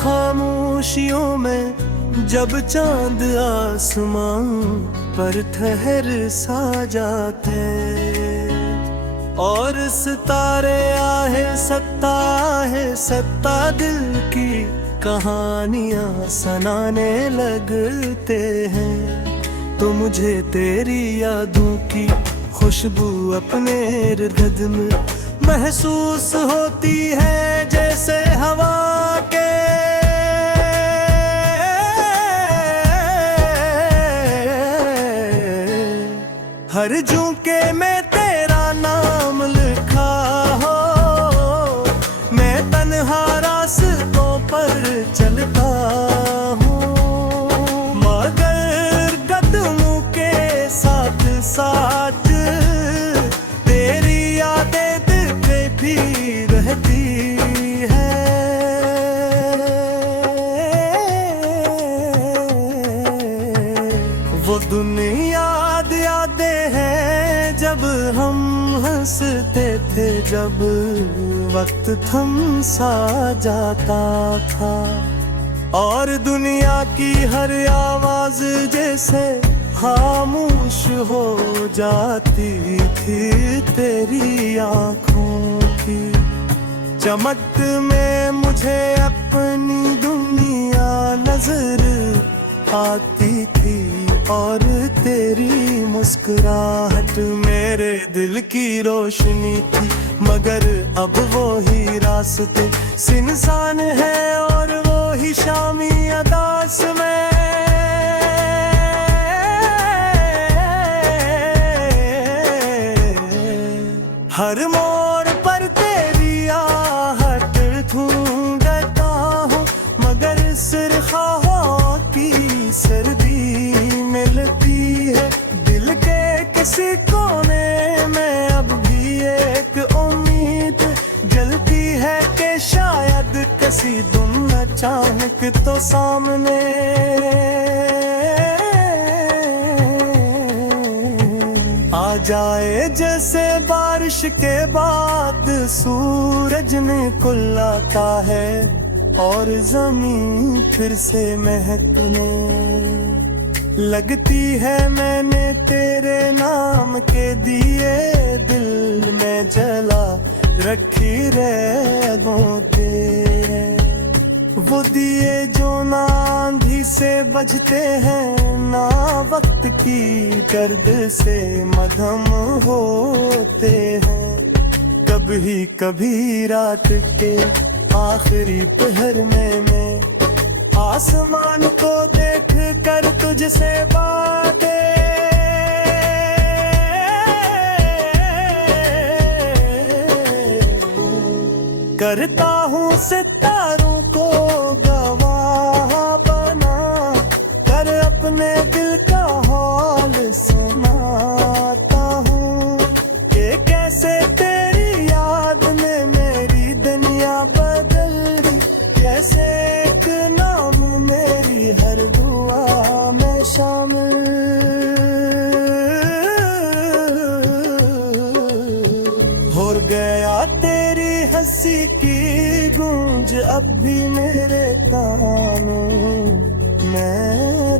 खामोशियों में जब चांद आसमां पर ठहर सा जाते और सितारे आहे सत्ता दिल की कहानियां सुनाने लगते हैं। तो मुझे तेरी यादों की खुशबू अपने इर्द-गिर्द में महसूस होती है जैसे हवा के हर झोंके में तेरा नाम लिखा हो। मैं तन्हा रास्तों पर चलता हूँ मगर कदमों के साथ साथ तेरी यादें दिल पे भी रहती है। वो दुनिया यादें हैं जब हम हंसते थे, जब वक्त थम सा जाता था और दुनिया की हर आवाज जैसे खामोश हो जाती थी। तेरी आँखों की चमक में मुझे अपनी दुनिया नजर आती थी और तेरी मुस्कुराहट मेरे दिल की रोशनी थी। मगर अब वो ही रास्ते सुनसान है और वो ही शामी अदास में हर मोड़ पर तेरी आहट ढूंढता हूँ मगर सिर्फ हवा की सर्दी मिलती है। दिल के किसी कोने में अब भी एक उम्मीद जलती है कि शायद किसी दिन अचानक तो सामने आ जाए जैसे बारिश के बाद सूरज निकल आता है और जमीन फिर से महकने लगती है। मैंने तेरे नाम के दिए दिल में जला रखी रैगों तेरे, वो दिए जो ना आंधी से बजते हैं ना वक्त की गर्द से मधम होते हैं। कभी कभी रात के आखिरी पहर में मैं आसमान को देख कर तुझसे बातें करता हूँ। सितारों को गवाह बना कर अपने दिल का हाल सुनाता हूँ कि कैसे तेरी याद में मेरी दुनिया बदल गई, कैसे एक नाम मेरी हर दुआ में शामिल हो गया। तेरी हंसी की गूंज अब भी मेरे कानों में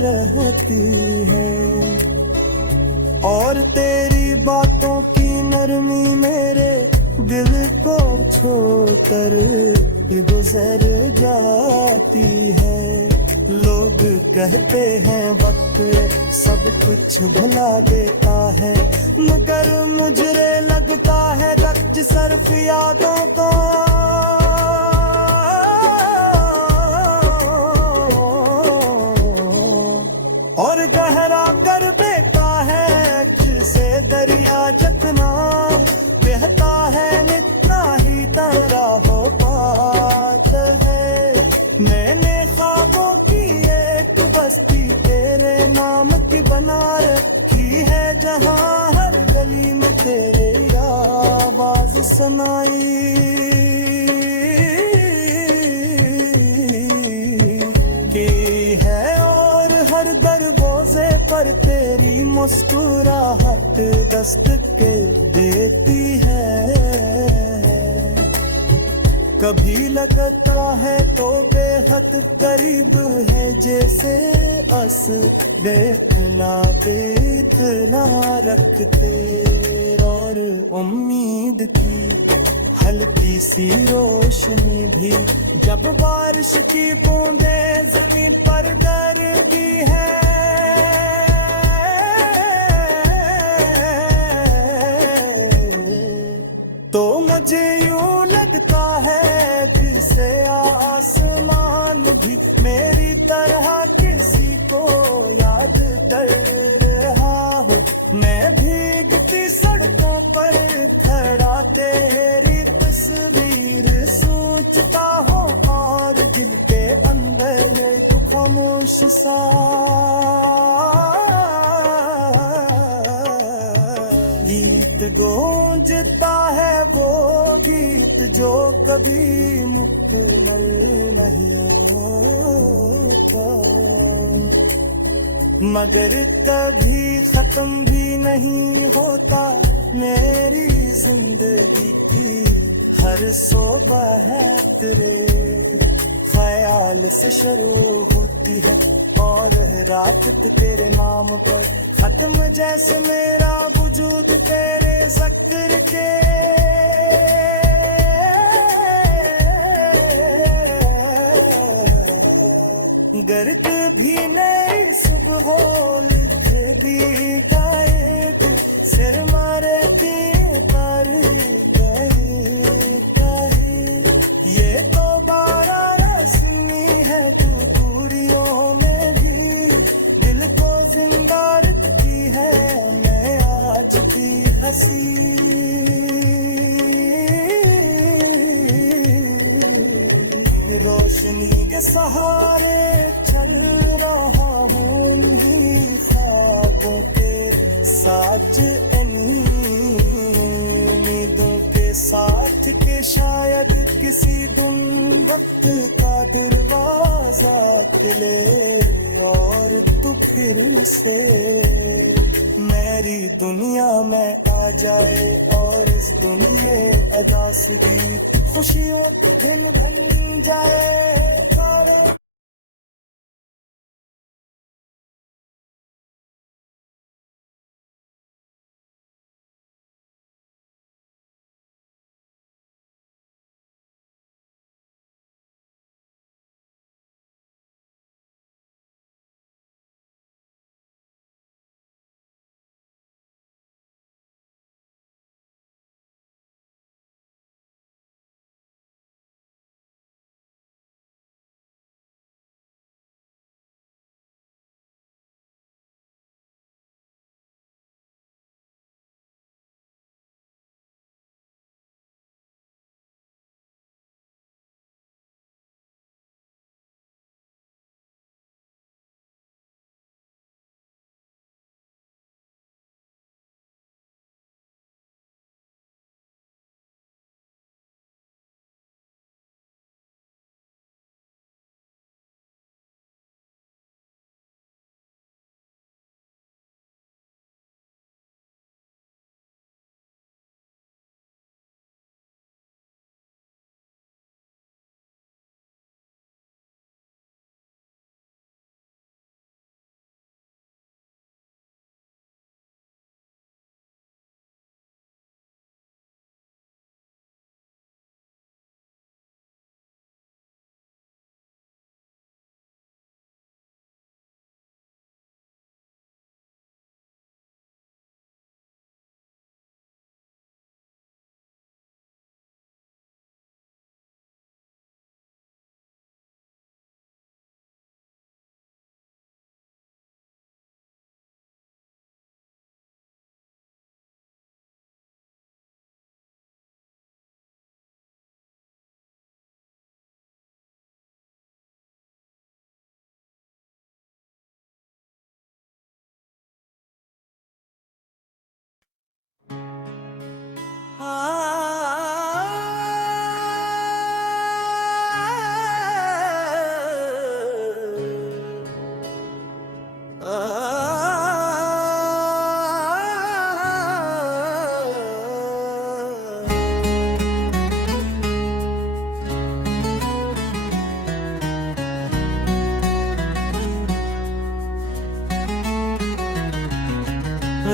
रहती है और तेरी बातों की नरमी मेरे दिल को छोड़कर गुजर जाती है। लोग कहते हैं वक्त सब कुछ भुला देता है मगर मुझे लगता है रक्त सिर्फ यादों को और गहरा कर देता है से दरिया जितना बहता है नितना ही तारा हो पाता है। मैंने ख्वाबों की एक बस्ती तेरे नाम की बना रखी है जहाँ हर गली में तेरी आवाज सुनाई की है और हर दरवाजे पर तेरी मुस्कुराहट दस्तक देती है। कभी लगता है तो बेहद करीब है, जैसे अस देखना बेतना रखते, और उम्मीद की हल्की सी रोशनी भी जब बारिश की बूंदें जमीन पर गिरती है, तो मुझे यूं लगता है जिसे आसमान भी मेरी तरह किसी को याद कर रहा हो। मैं भीगती सड़कों पर खड़ा तेरी तस्वीर सोचता हूँ, और दिल के अंदर तू खामोश सा गीत गूंजता है, वो गीत जो कभी मुकम्मल नहीं होता, मगर कभी खत्म भी नहीं होता। मेरी जिंदगी की हर सुबह है तेरे ख्याल से शुरू होती है, और रात तेरे नाम पर खत्म, जैसे मेरा वजूद तेरे ज़िक्र के गर्द भी नई सुबह लिख दी गायक, सिर मारे पर ये तो बारा रस्मी है, जो दूरियों में भी दिल को जिंदा रखती है। मैं आज भी हंसी रोशनी के सहारे चल रहा हूँ, इन्हीं ख्वाबों के साथ, उम्मीदों के साथ के शायद किसी दिन वक्त का दरवाजा खुले, और तू फिर से मेरी दुनिया में आ जाए, और इस दुनिया अदासगी खुशियों की दिन बन जाए।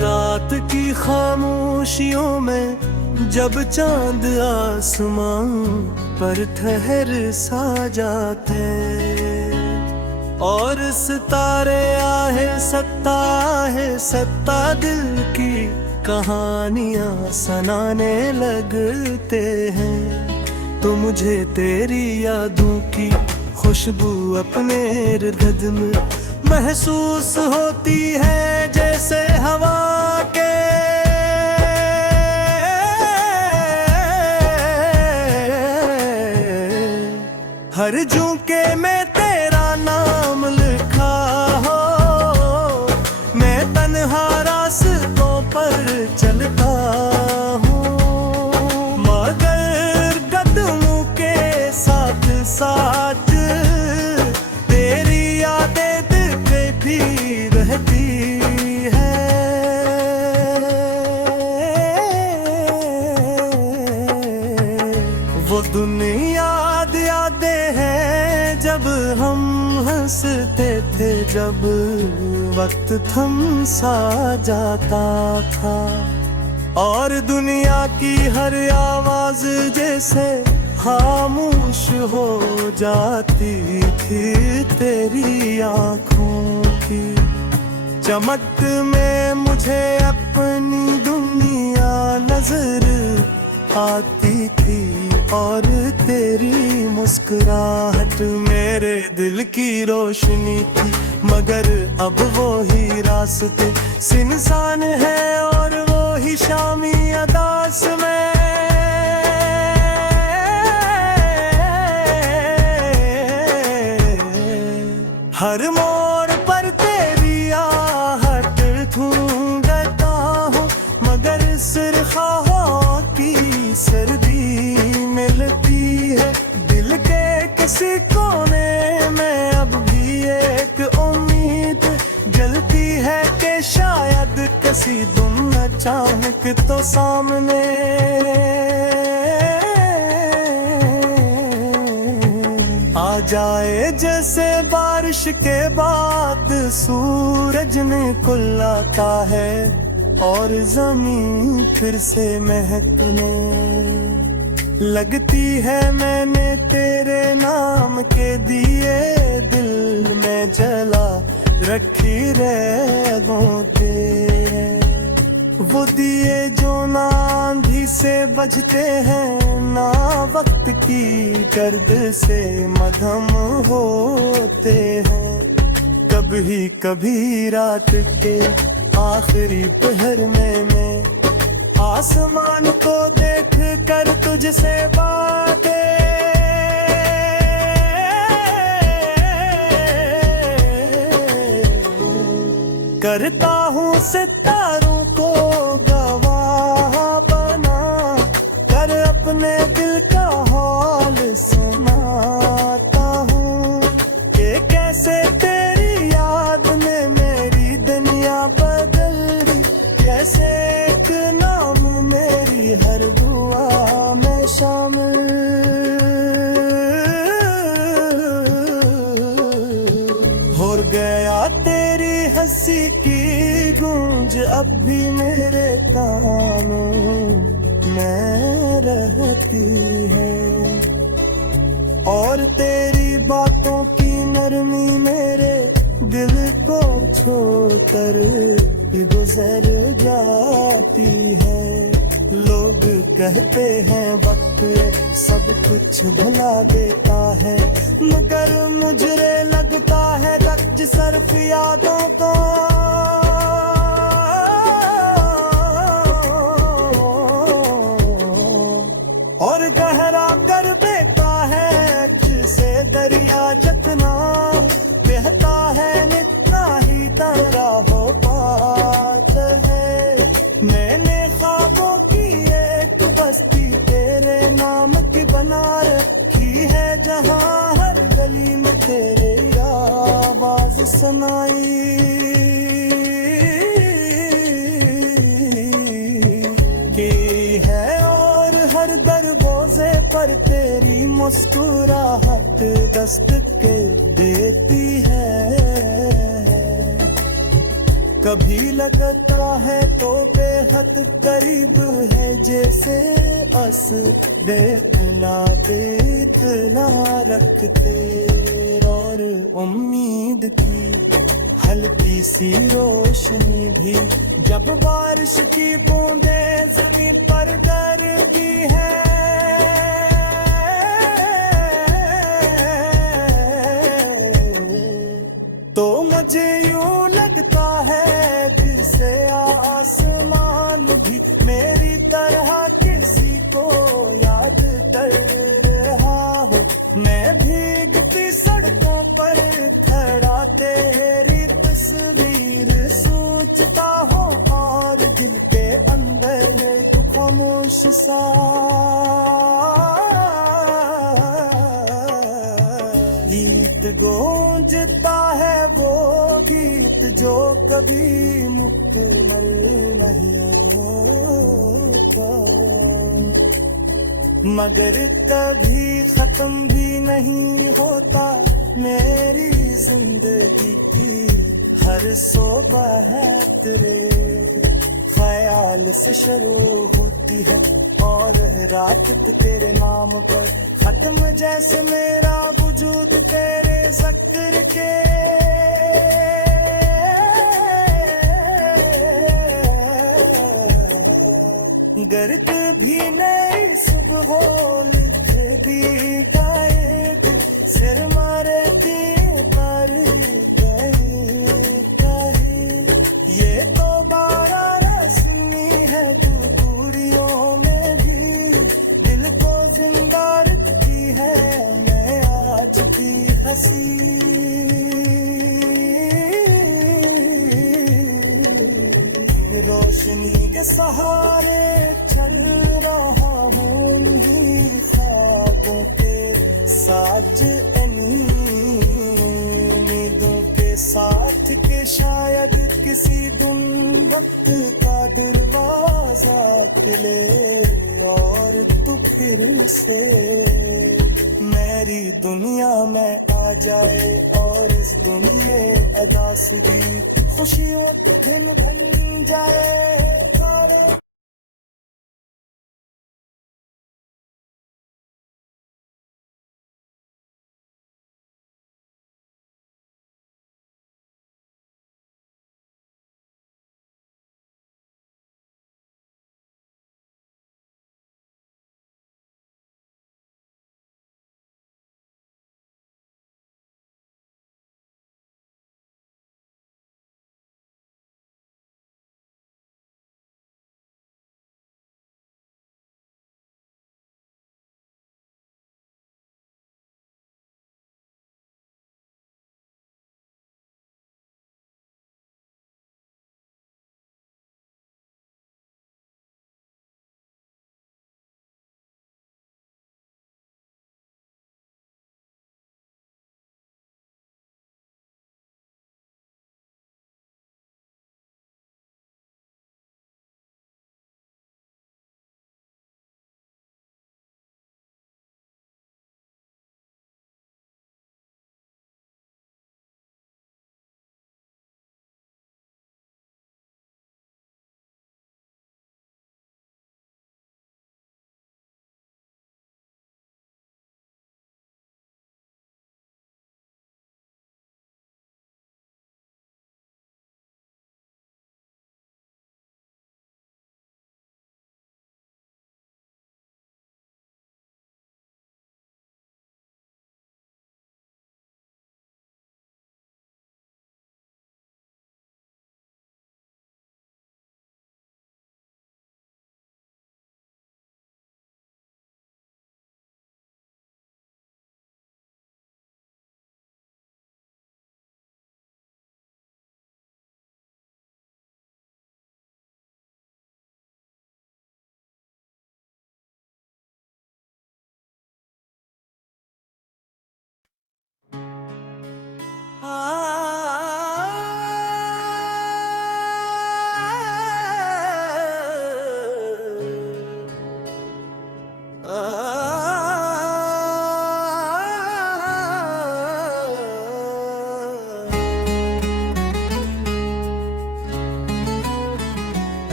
रात की खामोशियों में जब चांद आसमां पर ठहर सा जाते और सितारे आहे सत्ता दिल की कहानियां सुनाने लगते हैं। तो मुझे तेरी यादों की खुशबू अपने इर्द-गिर्द में महसूस होती है जैसे हवा के हर झोंके में तेरा नाम लिखा हो। मैं तन्हा रास्तों पर चलता हूँ मगर कदमों के साथ साथ तेरी यादें दिल पे भी रहती है। वो दुनिया यादें हैं जब हम हंसते थे, जब वक्त थम सा जाता था और दुनिया की हर आवाज जैसे खामोश हो जाती थी। तेरी आँखों की चमक में मुझे अपनी दुनिया नजर आती थी और तेरी मुस्कुराहट मेरे दिल की रोशनी थी। मगर अब वो ही रास्ते सिनसान है और वो ही शामी अदास में हर मोड़ पर तेरी आहट ढूंढता हूँ मगर सिर्फ हवा की सर्दी मिलती है। दिल के किसी कोने में अब भी एक उम्मीद जलती है कि शायद किसी दिन अचानक तो सामने आ जाए जैसे बारिश के बाद सूरज निकल आता है और जमीन फिर से महकने लगती है। मैंने तेरे नाम के दिए दिल में जला रखी रगों के वो दिए जो ना आंधी से बजते हैं ना वक्त की गर्द से मधम होते हैं। कभी कभी रात के आखिरी पहर में मैं आसमान को देख कर तुझसे बातें करता हूँ। सितारों को गवाह बना कर अपने दिल का हाल सुनाता हूँ कि कैसे तेरी याद में मेरी दुनिया बदल रही। कैसे एक नाम मेरी हर दुआ में शामिल हो गया। तेरी हंसी की गूंज अब भी मेरे कानों में रहती है और तेरी बातों की नरमी मेरे दिल को छोड़कर गुजर जाती है। लोग कहते हैं वक्त सब कुछ भुला देता है मगर मुझे लगता है रक्त सिर्फ यादों को और गहरा कर देता है जिसे दरिया जितना बहता है नितना ही तारा हो पाता है। मैंने ख्वाबों की एक बस्ती तेरे नाम की बना रखी है जहाँ हर गली में तेरी आवाज सुनाई की है और हर दरवाजे पर तेरी मुस्कुराहट दस्तक देती है। कभी लगता है तो बेहद करीब है, जैसे अस देखना देखना रखते, और उम्मीद की हल्की सी रोशनी भी जब बारिश की बूंदें जमीन पर गिरती है, तो मुझे यूं लगता है जैसे आसमान भी मेरी तरह किसी को याद कर रहा हो। मैं भीगती सड़कों पर खड़ा तेरी तस्वीर सोचता हूँ, और दिल के अंदर एक खामोश सा गीत गूंजता है, वो गीत जो कभी मुकम्मल नहीं होता, मगर कभी खत्म भी नहीं होता। मेरी जिंदगी की हर सुबह है तेरे ख्याल से शुरू होती है, और रात तेरे नाम पर खत्म, जैसे मेरा वजूद तेरे ज़िक्र के गर्द भी नई सुबह लिख दी गायक, सिर मारे पर कहे ये तो बारा रस्मी है, जो दूरियों में भी दिल को जिंदा रखती है। मैं आज भी हंसी रोशनी के सहारे चल रहा हूँ, ख्वाबों के साथ उम्मीदों के साथ के शायद किसी दिन वक्त का दरवाजा खुले, और तू फिर से मेरी दुनिया में आ जाए, और इस दुनिया अदासगी खुशियों के दिन बन जाए।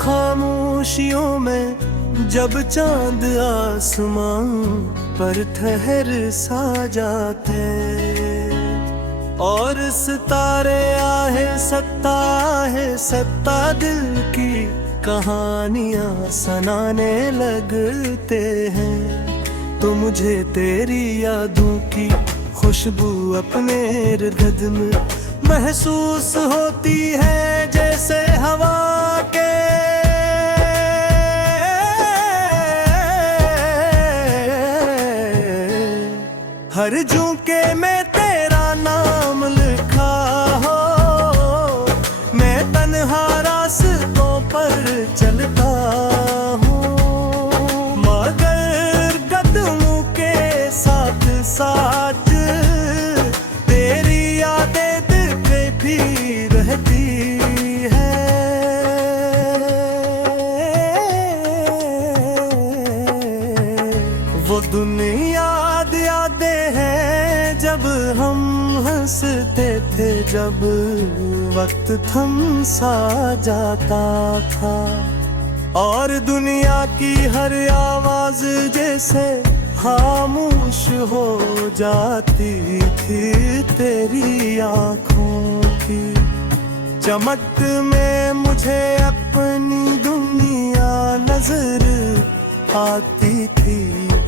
खामोशियों में जब चांद आसमां पर ठहर सा जाते और सितारे आहे सत्ता दिल की कहानियां सुनाने लगते हैं। तो मुझे तेरी यादों की खुशबू अपने इर्द में महसूस होती है, जैसे हवा के हर झोंके में तेरा नाम लिखा हो। मैं तन्हा रास्तों पर चलता हूँ, मगर कदमों के साथ साथ तेरी यादें दिल पे भी रहती है। वो दुनिया यादें हैं जब हम हंसते थे, जब वक्त थम सा जाता था और दुनिया की हर आवाज जैसे खामोश हो जाती थी। तेरी आँखों की चमक में मुझे अपनी दुनिया नजर आती थी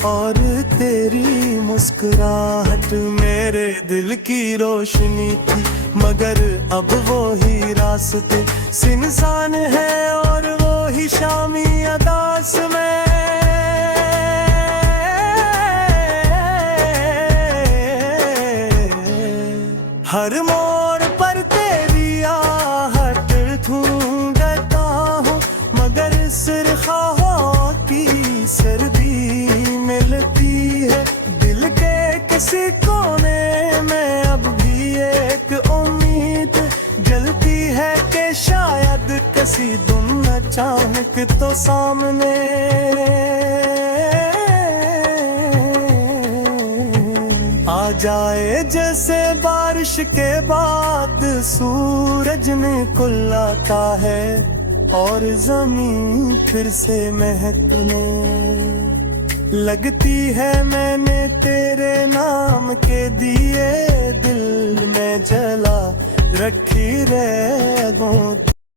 और तेरी मुस्कुराहट मेरे दिल की रोशनी थी। मगर अब वो ही रास्ते सिनसान है और वो ही शामी अदास में हर मोड़ पर तेरी आहट ढूंढता हूँ, मगर सिर्फ हवा की सर्दी मिलती है। दिल के किसी कोने में अब भी एक उम्मीद जलती है कि शायद किसी दिन अचानक तो सामने आ जाए। जैसे बारिश के बाद सूरज निकल आता है और जमीन फिर से महकने लगती है। मैंने तेरे नाम के दिए दिल में जला रखी रैगों